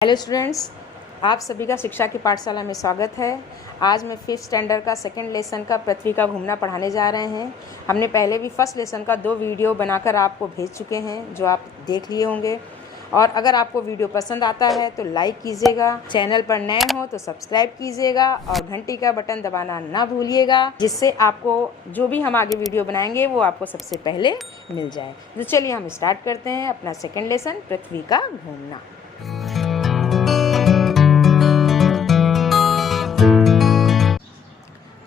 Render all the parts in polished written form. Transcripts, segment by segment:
Hello students, आप सभी का शिक्षा की पाठशाला में स्वागत है। आज मैं 5th स्टैंडर्ड का सेकंड लेसन का पृथ्वी का घूमना पढ़ाने जा रहे हैं। हमने पहले भी फर्स्ट लेसन का 2 वीडियो बनाकर आपको भेज चुके हैं जो आप देख लिए होंगे। और अगर आपको वीडियो पसंद आता है तो लाइक कीजिएगा, चैनल पर नए हो तो सब्सक्राइब कीजिएगा और घंटी का बटन दबाना ना भूलिएगा, जिससे आपको जो भी हम आगे वीडियो बनाएंगे वो आपको सबसे पहले मिल जाए। तो चलिए हम स्टार्ट करते हैं अपना सेकेंड लेसन पृथ्वी का घूमना।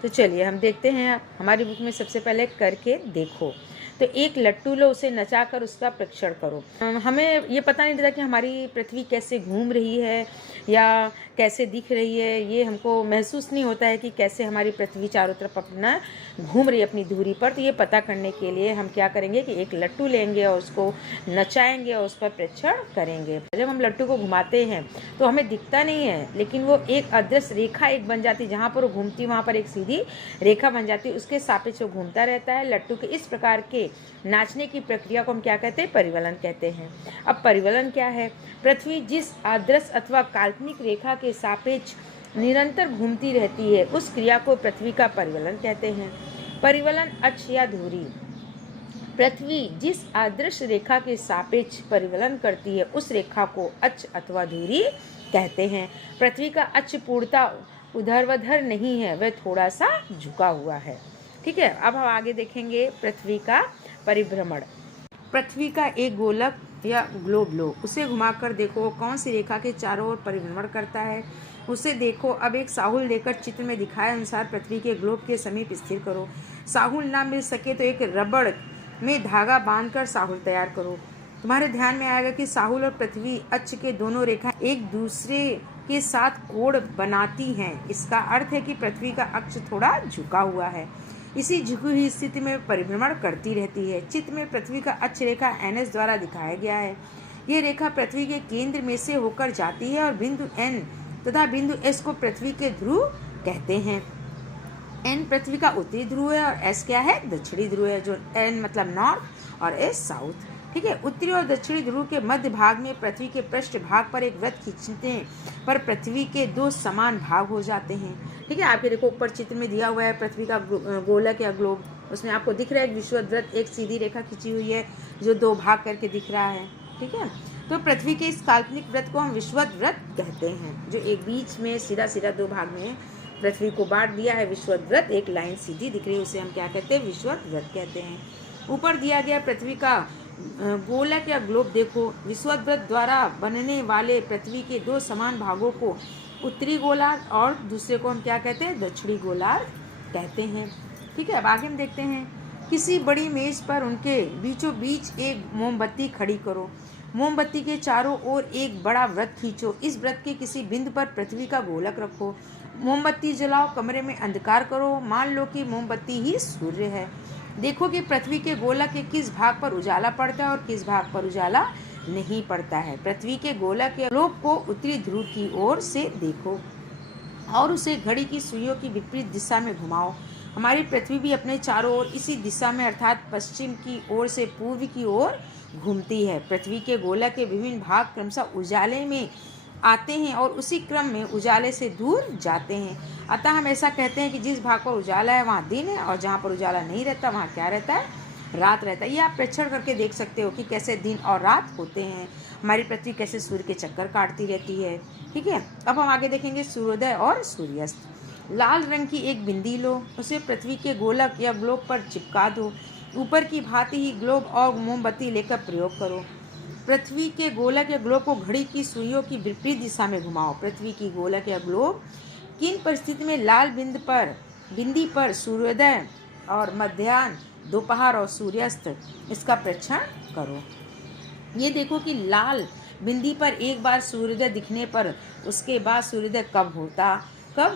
तो चलिए हम देखते हैं हमारी बुक में सबसे पहले करके देखो। तो एक लट्टू लो, उसे नचाकर उसका परीक्षण करो। हमें ये पता नहीं रहता कि हमारी पृथ्वी कैसे घूम रही है या कैसे दिख रही है। ये हमको महसूस नहीं होता है कि कैसे हमारी पृथ्वी चारों तरफ अपना घूम रही है अपनी धुरी पर। तो ये पता करने के लिए हम क्या करेंगे कि एक लट्टू लेंगे और उसको नचाएंगे और उस पर परीक्षण करेंगे। जब हम लट्टू को घुमाते हैं तो हमें दिखता नहीं है, लेकिन वो एक अदृश्य रेखा एक बन जाती है। जहाँ पर वो घूमती वहाँ पर एक सीधी रेखा बन जाती है, उसके सापेक्ष वो घूमता रहता है। लट्टू के इस प्रकार के नाचने की प्रक्रिया को हम क्या कहते हैं? परिवलन कहते हैं। अब परिवलन क्या है? पृथ्वी जिस अदृश्य अथवा काल्पनिक रेखा के सापेक्ष निरंतर घूमती रहती है, उस क्रिया को पृथ्वी का परिवलन कहते हैं। परिवलन अक्ष या धुरी। पृथ्वी जिस अदृश्य रेखा के सापेक्ष परिवलन करती है, उस रेखा को अक्ष अथवा धुरी कहते हैं। पृथ्वी का अक्ष पूर्णतः ऊर्ध्वाधर नहीं है, वह थोड़ा सा झुका हुआ है। ठीक है, अब हम आगे देखेंगे पृथ्वी का परिभ्रमण। पृथ्वी का एक गोलक या ग्लोब लो, उसे घुमाकर देखो कौन सी रेखा के चारों ओर परिभ्रमण करता है, उसे देखो। अब एक साहुल लेकर चित्र में दिखाए अनुसार पृथ्वी के ग्लोब के समीप स्थिर करो। साहुल ना मिल सके तो एक रबड़ में धागा बांधकर साहुल तैयार करो। तुम्हारे ध्यान में आएगा कि साहुल और पृथ्वी अक्ष के दोनों रेखा एक दूसरे के साथ कोण बनाती हैं। इसका अर्थ है कि पृथ्वी का अक्ष थोड़ा झुका हुआ है, इसी झुकी हुई स्थिति में परिभ्रमण करती रहती है। चित्र में पृथ्वी का अक्ष रेखा NS द्वारा दिखाया गया है। ये रेखा पृथ्वी के केंद्र में से होकर जाती है और बिंदु N तथा बिंदु S को पृथ्वी के ध्रुव कहते हैं। N पृथ्वी का उत्तरी ध्रुव है और S क्या है? दक्षिणी ध्रुव है, जो N मतलब नॉर्थ और S साउथ। ठीक है, उत्तरी और दक्षिणी ध्रुव के मध्य भाग में पृथ्वी के पृष्ठ भाग पर एक वृत्त खींचने पर पृथ्वी के 2 समान भाग हो जाते हैं। ठीक है, आपके देखो ऊपर चित्र में दिया हुआ है पृथ्वी का गोलक या ग्लोब। उसमें आपको दिख रहा है एक विषुवत वृत्त, एक सीधी रेखा खींची हुई है जो 2 भाग करके दिख रहा है। ठीक है, तो पृथ्वी के इस काल्पनिक वृत्त को हम विषुवत वृत्त कहते हैं, जो एक बीच में सीधा 2 भाग में पृथ्वी को बांट दिया है। विषुवत वृत्त एक लाइन सीधी दिख रही है, उसे हम क्या कहते हैं? विषुवत वृत्त कहते हैं। ऊपर दिया गया पृथ्वी का गोलक या ग्लोब देखो। विषुवत वृत्त द्वारा बनने वाले पृथ्वी के 2 समान भागों को उत्तरी गोलार्ध और दूसरे को हम क्या कहते हैं? दक्षिणी गोलार्ध कहते हैं। ठीक है, अब आगे हम देखते हैं। किसी बड़ी मेज पर उनके बीचों बीच एक मोमबत्ती खड़ी करो। मोमबत्ती के चारों ओर एक बड़ा वृत्त खींचो। इस वृत्त के किसी बिंदु पर पृथ्वी का गोलक रखो। मोमबत्ती जलाओ, कमरे में अंधकार करो। मान लो कि मोमबत्ती ही सूर्य है। देखो कि पृथ्वी के गोलक के किस भाग पर उजाला पड़ता है और किस भाग पर उजाला नहीं पड़ता है। पृथ्वी के गोलक के ग्लोब को उत्तरी ध्रुव की ओर से देखो और उसे घड़ी की सुइयों की विपरीत दिशा में घुमाओ। हमारी पृथ्वी भी अपने चारों ओर इसी दिशा में अर्थात पश्चिम की ओर से पूर्व की ओर घूमती है। पृथ्वी के गोलक के विभिन्न भाग क्रमशः उजाले में आते हैं और उसी क्रम में उजाले से दूर जाते हैं। अतः हम ऐसा कहते हैं कि जिस भाग पर उजाला है वहाँ दिन है और जहाँ पर उजाला नहीं रहता वहाँ क्या रहता है? रात रहता है। ये आप परीक्षण करके देख सकते हो कि कैसे दिन और रात होते हैं। हमारी पृथ्वी कैसे सूर्य के चक्कर काटती रहती है। ठीक है, अब हम आगे देखेंगे सूर्योदय और सूर्यास्त। लाल रंग की एक बिंदी लो, उसे पृथ्वी के गोलक या ग्लोब पर चिपका दो। ऊपर की भांति ही ग्लोब और मोमबत्ती लेकर प्रयोग करो। पृथ्वी के गोलक या ग्लोब को घड़ी की सुइयों की विपरीत दिशा में घुमाओ। पृथ्वी की गोलक या ग्लोब किन परिस्थिति में लाल बिंदी पर सूर्योदय और मध्याह्न, दोपहर और सूर्यास्त, इसका परीक्षण करो। ये देखो कि लाल बिंदी पर एक बार सूर्योदय दिखने पर उसके बाद सूर्योदय कब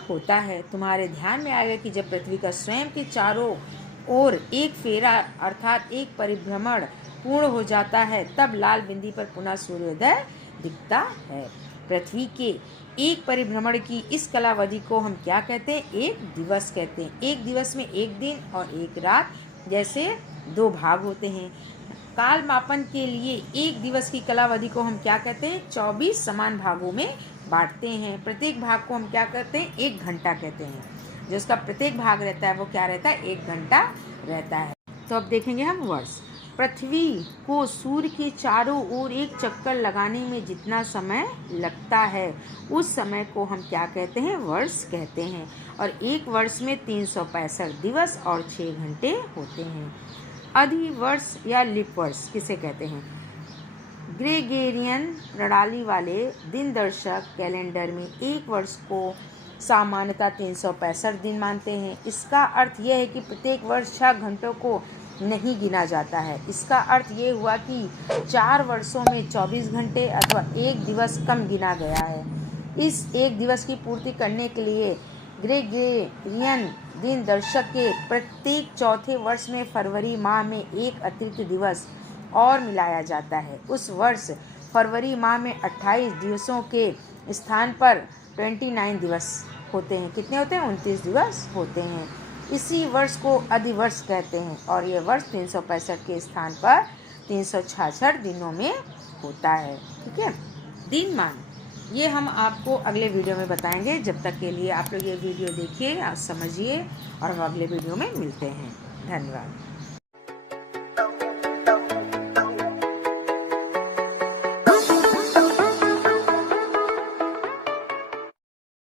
होता है। तुम्हारे ध्यान में आएगा कि जब पृथ्वी का स्वयं के चारों ओर एक फेरा अर्थात एक परिभ्रमण पूर्ण हो जाता है, तब लाल बिंदी पर पुनः सूर्योदय दिखता है। पृथ्वी के एक परिभ्रमण की इस कालावधि को हम क्या कहते हैं? एक दिवस कहते हैं। एक दिवस में एक दिन और एक रात जैसे 2 भाग होते हैं। काल मापन के लिए एक दिवस की कालावधि को हम क्या कहते हैं? 24 समान भागों में बांटते हैं। प्रत्येक भाग को हम क्या कहते हैं? 1 घंटा कहते हैं। जो उसका प्रत्येक भाग रहता है वो क्या रहता है? 1 घंटा रहता है। तो अब देखेंगे हम वर्ष। पृथ्वी को सूर्य के चारों ओर एक चक्कर लगाने में जितना समय लगता है उस समय को हम क्या कहते हैं? वर्ष कहते हैं। और एक वर्ष में 365 दिवस और 6 घंटे होते हैं। अधिवर्ष या लीप वर्ष किसे कहते हैं? ग्रेगोरियन प्रणाली वाले दिन दर्शक कैलेंडर में एक वर्ष को सामान्यतः 365 दिन मानते हैं। इसका अर्थ यह है कि प्रत्येक वर्ष 6 घंटों को नहीं गिना जाता है। इसका अर्थ ये हुआ कि 4 वर्षों में 24 घंटे अथवा एक दिवस कम गिना गया है। इस एक दिवस की पूर्ति करने के लिए ग्रेगोरियन दिन दर्शक के प्रत्येक चौथे वर्ष में फरवरी माह में एक अतिरिक्त दिवस और मिलाया जाता है। उस वर्ष फरवरी माह में 28 दिवसों के स्थान पर 29 दिवस होते हैं। कितने होते हैं? 29 दिवस होते हैं। इसी वर्ष को अधिवर्ष कहते हैं और यह वर्ष 365 के स्थान पर 366 दिनों में होता है। ठीक है, दिनमान ये हम आपको अगले वीडियो में बताएंगे। जब तक के लिए आप लोग ये वीडियो देखिए, समझिए और हम अगले वीडियो में मिलते हैं। धन्यवाद।